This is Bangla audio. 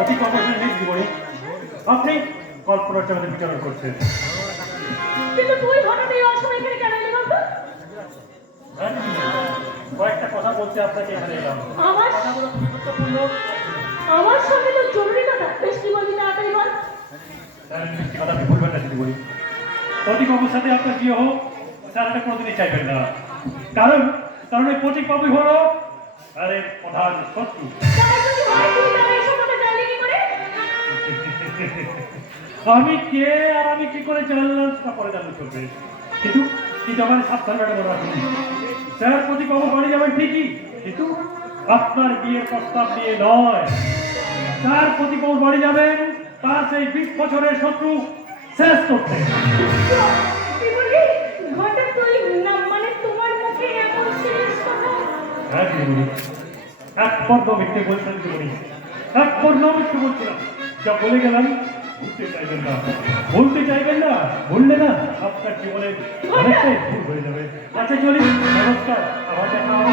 অতি কর্মশালী নেই জীবনে আপনি কল্পনার জগতে বিচরণ করছেন। কিন্তু তুই হঠাৎ এই অসময় এখানে কেন এলি বলতো? কয়েকটা কথা বলতে আপনাকে এখানে এলাম। আমার কথাগুলো খুবই গুরুত্বপূর্ণ। আমার সঙ্গে তো জরুরি কথা, বেশ কি বলবি তাড়াতাড়ি বল। মিষ্টি কথা আপনি ভুলবেন না যদি বলি, প্রতীক বাবুর সাথে আপনার বিয়ে হোক স্যার এটা কোনোদিনই চাইবেন না। কারণ কারণ এই প্রতীক বাবুই হলো আরে প্রধান শত্রু। তাই যদি হয় তুই তাহলে এসব কথা জানলি কি করে? আমি কে আর আমি কি করে জানলাম সেটা পরে জানতে চলবে, কিন্তু কিন্তু আমার সাবধানটা মনে রাখুন। স্যার প্রতীক বাবু বাড়ি যাবেন ঠিকই, কিন্তু আপনার বিয়ের প্রস্তাব নিয়ে নয়। স্যার প্রতীক বাবুর বাড়ি যাবেন তার সেই 20 বছরের শত্রু শেষ করতে। তুই বললি হঠাৎ তুই না মানে তোমার মুখে এমন সিরিয়াস কথা? হ্যাঁ দিদিমণি, এক পর্ব মিথ্যে বলছেন দিদিমণি, এক পর্ব মিথ্যে বলছিলাম। যা বলে গেলাম ভুলতে চাইবেন না, বলতে চাইবেন না, বললে না আপনার জীবনে অনেকটাই ভুল হয়ে যাবে। আচ্ছা চলি, নমস্কার, আবার দেখা হবে।